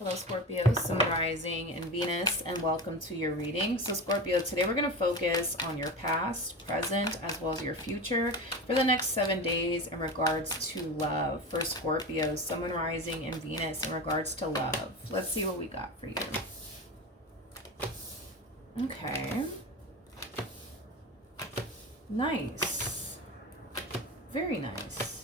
Hello, Scorpio, Sun Rising, and Venus, and welcome to your reading. So, Scorpio, today we're going to focus on your past, present, as well as your future for the next 7 days in regards to love. For Scorpio, Sun Rising, and Venus in regards to love. Let's see what we got for you. Okay. Nice. Very nice.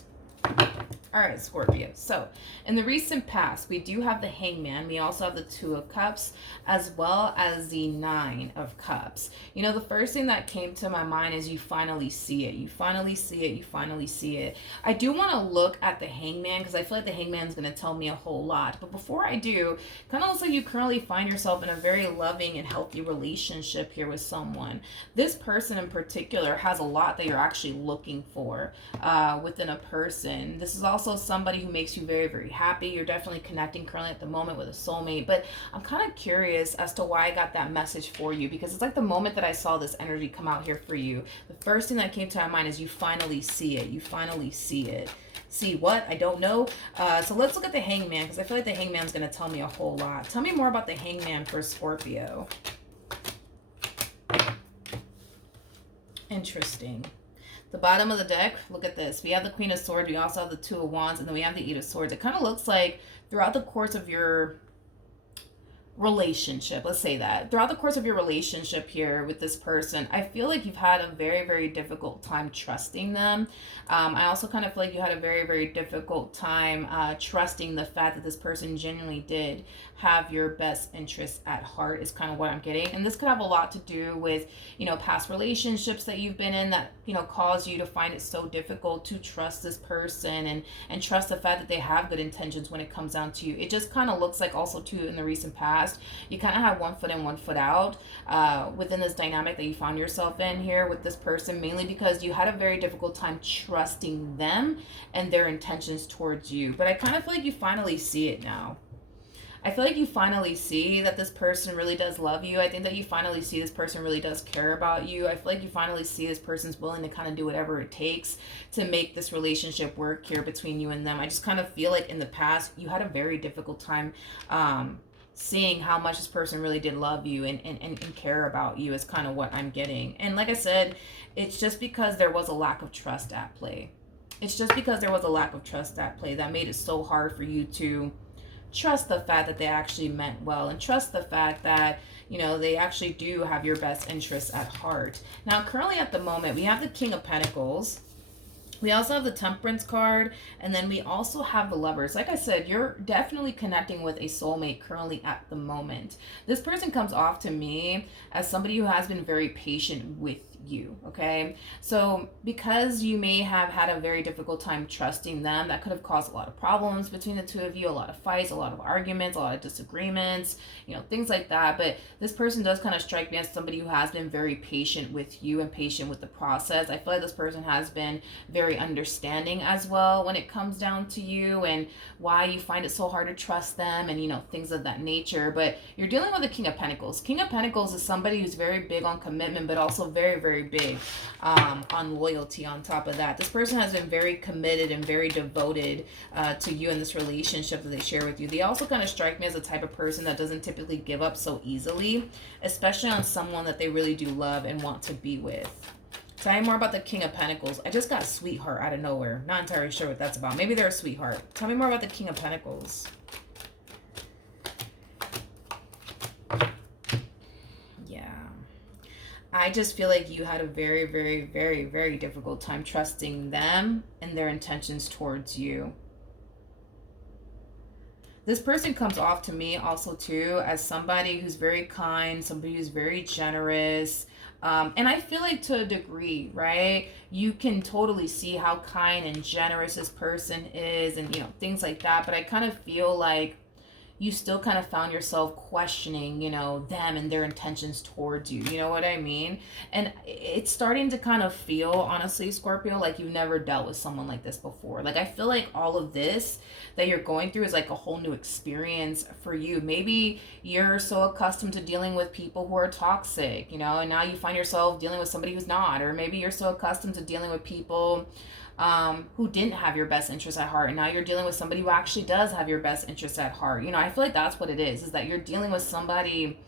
All right, Scorpio. So, in the recent past, we do have the Hangman. We also have the Two of Cups, as well as the Nine of Cups. You know, the first thing that came to my mind is you finally see it. You finally see it. You finally see it. I do want to look at the Hangman because I feel like the Hangman is going to tell me a whole lot. But before I do, kind of looks like you currently find yourself in a very loving and healthy relationship here with someone. This person in particular has a lot that you're actually looking for within a person. This is also somebody who makes you very, very happy. You're definitely connecting currently at the moment with a soulmate, but I'm kind of curious as to why I got that message for you, because it's like the moment that I saw this energy come out here for you, the first thing that came to my mind is you finally see it. You finally see it. See what? I don't know. So let's look at the Hangman, because I feel like the Hangman's going to tell me a whole lot. Tell me more about the Hangman for Scorpio. Interesting. The bottom of the deck, look at this. We have the Queen of Swords. We also have the Two of Wands. And then we have the Eight of Swords. It kind of looks like throughout the course of your relationship, let's say that throughout the course of your relationship here with this person, I feel like you've had a very, very difficult time trusting them. I also kind of feel like you had a very, very difficult time trusting the fact that this person genuinely did have your best interests at heart, is kind of what I'm getting. And this could have a lot to do with, you know, past relationships that you've been in that, you know, cause you to find it so difficult to trust this person and trust the fact that they have good intentions when it comes down to you. It just kind of looks like also too in the recent past, you kind of have one foot in, one foot out within this dynamic that you found yourself in here with this person, mainly because you had a very difficult time trusting them and their intentions towards you. But I kind of feel like you finally see it now. I feel like you finally see that this person really does love you. I think that you finally see this person really does care about you. I feel like you finally see this person's willing to kind of do whatever it takes to make this relationship work here between you and them. I just kind of feel like in the past, you had a very difficult time seeing how much this person really did love you and care about you, is kind of what I'm getting. And like I said, it's just because there was a lack of trust at play. It's just because there was a lack of trust at play that made it so hard for you to trust the fact that they actually meant well, and trust the fact that, you know, they actually do have your best interests at heart. Now, currently at the moment, we have the King of Pentacles. We also have the Temperance card, and then we also have the Lovers. Like I said, you're definitely connecting with a soulmate currently at the moment. This person comes off to me as somebody who has been very patient with you, okay? So because you may have had a very difficult time trusting them, that could have caused a lot of problems between the two of you, a lot of fights, a lot of arguments, a lot of disagreements, you know, things like that. But this person does kind of strike me as somebody who has been very patient with you and patient with the process. I feel like this person has been very understanding as well when it comes down to you and why you find it so hard to trust them, and, you know, things of that nature. But you're dealing with the King of Pentacles. King of Pentacles is somebody who's very big on commitment, but also very, very big on loyalty on top of that. This person has been very committed and very devoted to you in this relationship that they share with you. They also kind of strike me as the type of person that doesn't typically give up so easily, especially on someone that they really do love and want to be with. Tell me more about the King of Pentacles. I just got sweetheart out of nowhere. Not entirely sure what that's about. Maybe they're a sweetheart. Tell me more about the King of Pentacles. I just feel like you had a very, very, very, very difficult time trusting them and their intentions towards you. This person comes off to me also too as somebody who's very kind, somebody who's very generous. And I feel like to a degree, right, you can totally see how kind and generous this person is and, you know, things like that. But I kind of feel like you still kind of found yourself questioning, you know, them and their intentions towards you. You know what I mean? And it's starting to kind of feel, honestly, Scorpio, like you've never dealt with someone like this before. Like, I feel like all of this that you're going through is like a whole new experience for you. Maybe you're so accustomed to dealing with people who are toxic, you know, and now you find yourself dealing with somebody who's not. Or maybe you're so accustomed to dealing with people who didn't have your best interest at heart, and now you're dealing with somebody who actually does have your best interest at heart. You know, I feel like that's what it is that you're dealing with somebody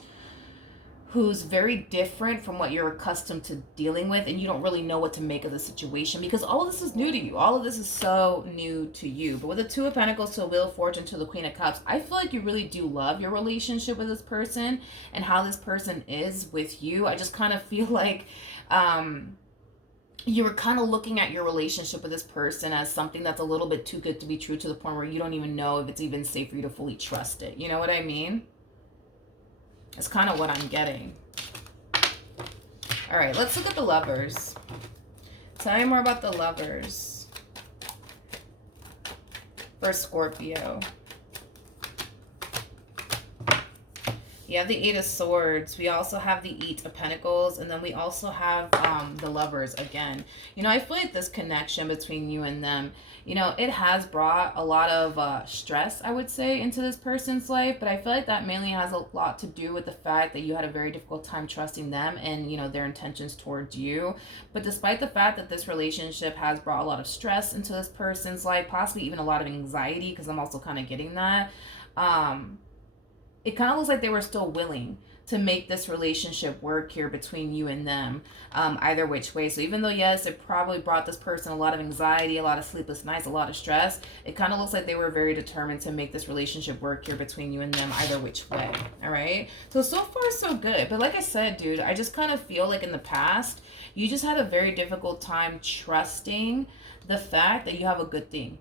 who's very different from what you're accustomed to dealing with, and you don't really know what to make of the situation because all of this is new to you. All of this is so new to you. But with the Two of Pentacles to the Wheel of Fortune to the Queen of Cups, I feel like you really do love your relationship with this person and how this person is with you. I just kind of feel like you were kind of looking at your relationship with this person as something that's a little bit too good to be true, to the point where you don't even know if it's even safe for you to fully trust it. You know what I mean? That's kind of what I'm getting. All right, let's look at the Lovers. Tell me more about the Lovers for Scorpio. You have the Eight of Swords. We also have the Eight of Pentacles. And then we also have the Lovers again. You know, I feel like this connection between you and them, you know, it has brought a lot of stress, I would say, into this person's life. But I feel like that mainly has a lot to do with the fact that you had a very difficult time trusting them and, you know, their intentions towards you. But despite the fact that this relationship has brought a lot of stress into this person's life, possibly even a lot of anxiety, because I'm also kind of getting that, it kind of looks like they were still willing to make this relationship work here between you and them, either which way. So even though, yes, it probably brought this person a lot of anxiety, a lot of sleepless nights, a lot of stress, it kind of looks like they were very determined to make this relationship work here between you and them, either which way. All right. So far, so good. But like I said, dude, I just kind of feel like in the past, you just had a very difficult time trusting the fact that you have a good thing.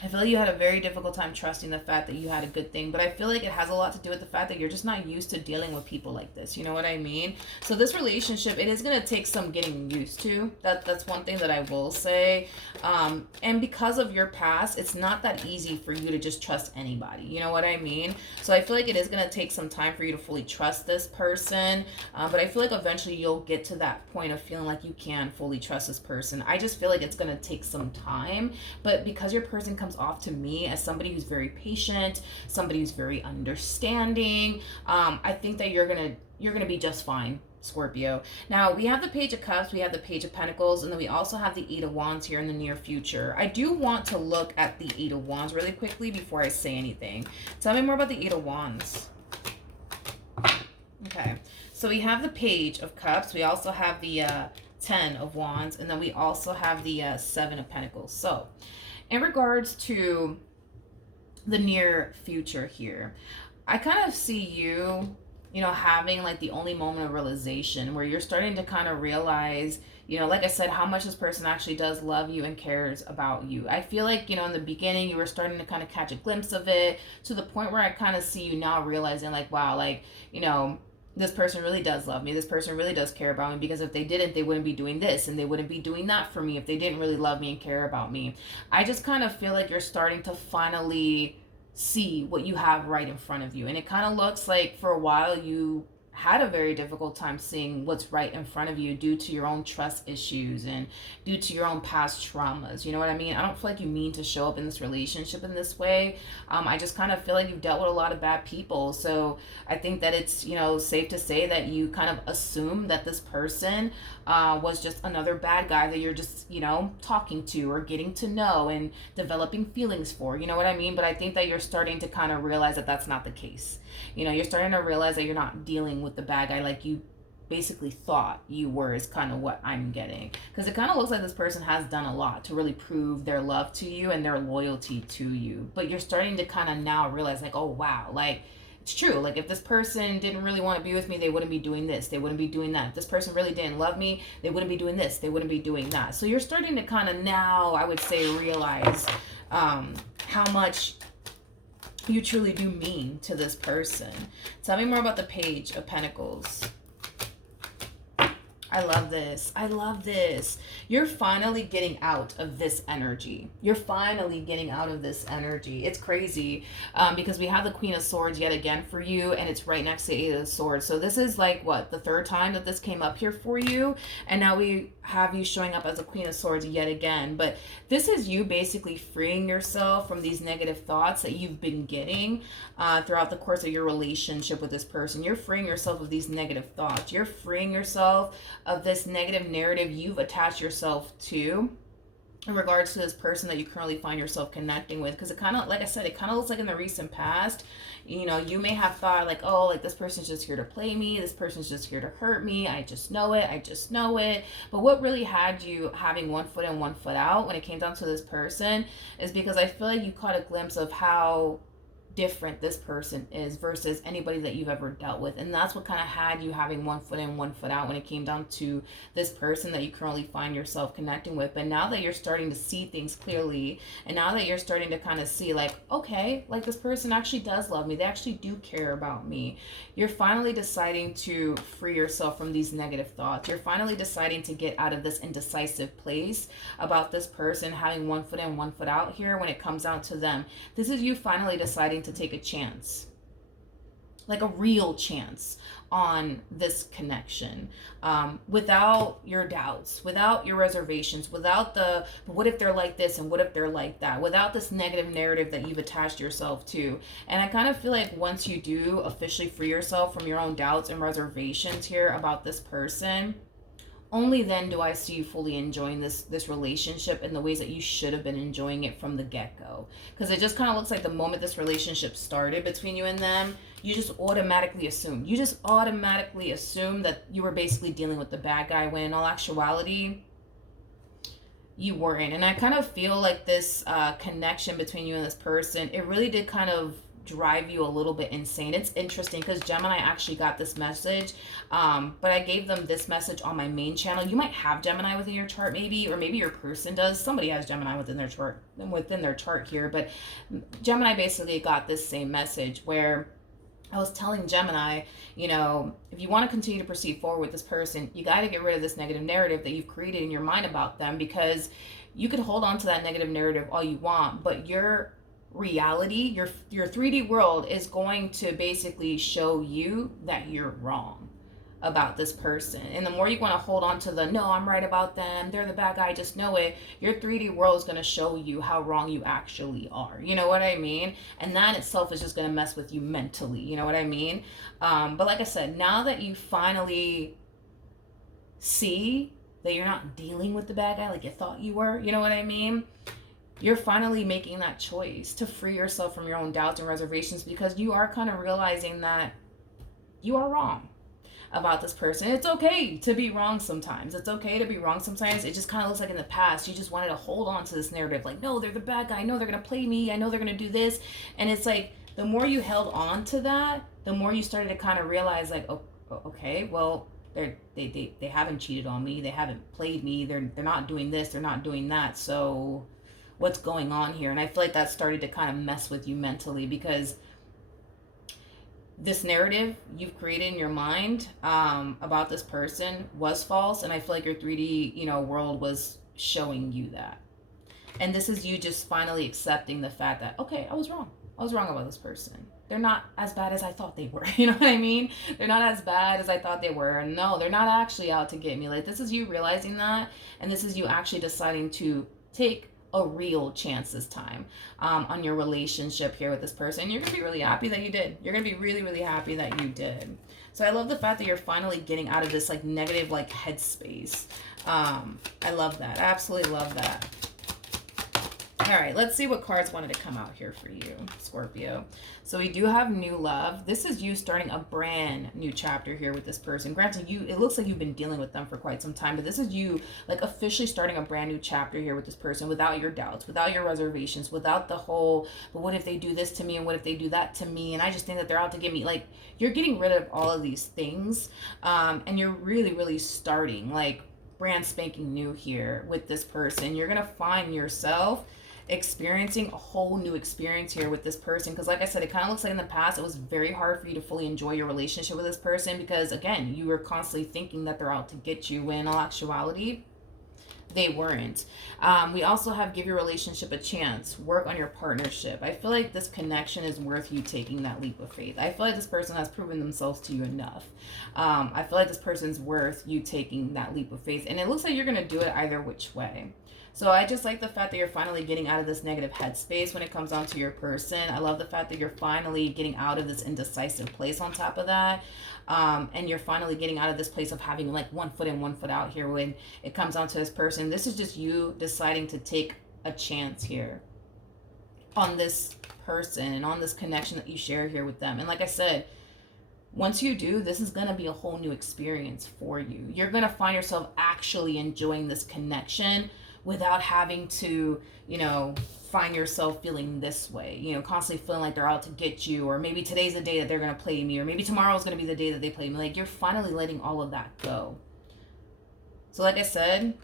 I feel like you had a very difficult time trusting the fact that you had a good thing, but I feel like it has a lot to do with the fact that you're just not used to dealing with people like this. You know what I mean? So this relationship, it is going to take some getting used to. That's one thing that I will say. And because of your past, it's not that easy for you to just trust anybody. You know what I mean? So I feel like it is going to take some time for you to fully trust this person. But I feel like eventually you'll get to that point of feeling like you can fully trust this person. I just feel like it's going to take some time. But because your person comes off to me as somebody who's very patient, somebody who's very understanding, I think that you're gonna be just fine, Scorpio. Now we have the Page of Cups, we have the Page of Pentacles, and then we also have the Eight of Wands here in the near future. I do want to look at the Eight of Wands really quickly before I say anything. Tell me more about the Eight of Wands. Okay, so we have the Page of Cups, we also have the 10 of Wands, and then we also have the 7 of Pentacles. So in regards to the near future here, I kind of see you, you know, having like the only moment of realization where you're starting to kind of realize, you know, like I said, how much this person actually does love you and cares about you. I feel like, you know, in the beginning, you were starting to kind of catch a glimpse of it, to the point where I kind of see you now realizing like, wow, like, you know, this person really does love me. This person really does care about me, because if they didn't, they wouldn't be doing this and they wouldn't be doing that for me if they didn't really love me and care about me. I just kind of feel like you're starting to finally see what you have right in front of you. And it kind of looks like for a while you had a very difficult time seeing what's right in front of you due to your own trust issues and due to your own past traumas. You know what I mean? I don't feel like you mean to show up in this relationship in this way. I just kind of feel like you've dealt with a lot of bad people. So I think that it's, you know, safe to say that you kind of assume that this person was just another bad guy that you're just, you know, talking to or getting to know and developing feelings for. You know what I mean? But I think that you're starting to kind of realize that that's not the case. You know, you're starting to realize that you're not dealing with the bad guy like you basically thought you were, is kind of what I'm getting. Because it kind of looks like this person has done a lot to really prove their love to you and their loyalty to you. But you're starting to kind of now realize like, oh, wow, like, it's true. Like, if this person didn't really want to be with me, they wouldn't be doing this. They wouldn't be doing that. If this person really didn't love me, they wouldn't be doing this. They wouldn't be doing that. So you're starting to kind of now, I would say, realize how much you truly do mean to this person. Tell me more about the Page of Pentacles. I love this. I love this. You're finally getting out of this energy. You're finally getting out of this energy. It's crazy because we have the Queen of Swords yet again for you, and it's right next to the Eight of Swords. So this is like, what, the third time that this came up here for you? And now we have you showing up as a Queen of Swords yet again. But this is you basically freeing yourself from these negative thoughts that you've been getting throughout the course of your relationship with this person. You're freeing yourself of these negative thoughts. You're freeing yourself of this negative narrative you've attached yourself to in regards to this person that you currently find yourself connecting with, because it kind of, like I said, it kind of looks like in the recent past, you know, you may have thought like, oh, like this person's just here to play me, this person's just here to hurt me, I just know it, I just know it. But what really had you having one foot in, one foot out when it came down to this person is because I feel like you caught a glimpse of how different this person is versus anybody that you've ever dealt with. And that's what kind of had you having one foot in, one foot out when it came down to this person that you currently find yourself connecting with. But now that you're starting to see things clearly, and now that you're starting to kind of see like, okay, like this person actually does love me, they actually do care about me, you're finally deciding to free yourself from these negative thoughts. You're finally deciding to get out of this indecisive place about this person having one foot in, one foot out here when it comes down to them. This is you finally deciding to take a chance, like a real chance on this connection, without your doubts, without your reservations, without the but what if they're like this and what if they're like that, without this negative narrative that you've attached yourself to. And I kind of feel like once you do officially free yourself from your own doubts and reservations here about this person, only then do I see you fully enjoying this relationship in the ways that you should have been enjoying it from the get-go. Because it just kind of looks like the moment this relationship started between you and them, you just automatically assumed that you were basically dealing with the bad guy, when in all actuality you weren't. And I kind of feel like this connection between you and this person, it really did kind of drive you a little bit insane. It's interesting because Gemini actually got this message, but I gave them this message on my main channel. You might have Gemini within your chart, maybe, or maybe your person does. Somebody has Gemini within their chart here, but Gemini basically got this same message where I was telling Gemini, you know, if you want to continue to proceed forward with this person, you got to get rid of this negative narrative that you've created in your mind about them, because you could hold on to that negative narrative all you want, but your reality, your 3D world is going to basically show you that you're wrong about this person. And the more you want to hold on to the, no, I'm right about them, they're the bad guy, I just know it, your 3D world is going to show you how wrong you actually are. You know what I mean? And that itself is just going to mess with you mentally. You know what I mean? But like I said, now that you finally see that you're not dealing with the bad guy like you thought you were, you know what I mean? You're finally making that choice to free yourself from your own doubts and reservations, because you are kind of realizing that you are wrong about this person. It's okay to be wrong sometimes. It's okay to be wrong sometimes. It just kind of looks like in the past, you just wanted to hold on to this narrative. Like, no, they're the bad guy. I know they're going to play me. I know they're going to do this. And it's like, the more you held on to that, the more you started to kind of realize like, oh, okay, well, they haven't cheated on me. They haven't played me. They're not doing this. They're not doing that. So what's going on here? And I feel like that started to kind of mess with you mentally, because this narrative you've created in your mind about this person was false, and I feel like your 3D world was showing you that. And this is you just finally accepting the fact that, okay, I was wrong about this person. They're not as bad as I thought they were. You know what I mean? They're not as bad as I thought they were. And no, they're not actually out to get me. Like, this is you realizing that, and this is you actually deciding to take a real chance this time on your relationship here with this person. You're gonna be really happy that you did. You're gonna be really, really happy that you did. So I love the fact that you're finally getting out of this like negative like headspace. I love that. I absolutely love that. All right, let's see what cards wanted to come out here for you, Scorpio. So we do have new love. This is you starting a brand new chapter here with this person. Granted, it looks like you've been dealing with them for quite some time, but this is you like officially starting a brand new chapter here with this person, without your doubts, without your reservations, without the whole, but what if they do this to me and what if they do that to me? And I just think that they're out to get me. Like, you're getting rid of all of these things, and you're really, really starting like brand spanking new here with this person. You're going to find yourself experiencing a whole new experience here with this person, because like I said, it kind of looks like in the past it was very hard for you to fully enjoy your relationship with this person, because again, you were constantly thinking that they're out to get you, when in all actuality they weren't. We also have give your relationship a chance, work on your partnership. I feel like this connection is worth you taking that leap of faith. I feel like this person has proven themselves to you enough. I feel like this person's worth you taking that leap of faith, and it looks like you're going to do it either which way. So I just like the fact that you're finally getting out of this negative headspace when it comes down to your person. I love the fact that you're finally getting out of this indecisive place on top of that. And you're finally getting out of this place of having like one foot in, one foot out here when it comes down to this person. This is just you deciding to take a chance here on this person and on this connection that you share here with them. And like I said, once you do, this is going to be a whole new experience for you. You're going to find yourself actually enjoying this connection without having to, find yourself feeling this way, constantly feeling like they're out to get you, or maybe today's the day that they're going to play me, or maybe tomorrow's going to be the day that they play me. Like, you're finally letting all of that go. So like I said,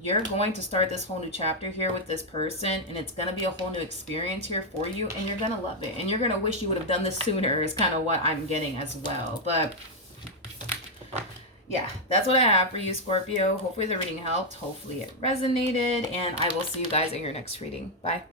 you're going to start this whole new chapter here with this person, and it's going to be a whole new experience here for you, and you're going to love it, and you're going to wish you would have done this sooner is kind of what I'm getting as well. But yeah, that's what I have for you, Scorpio. Hopefully the reading helped. Hopefully it resonated, and I will see you guys in your next reading. Bye.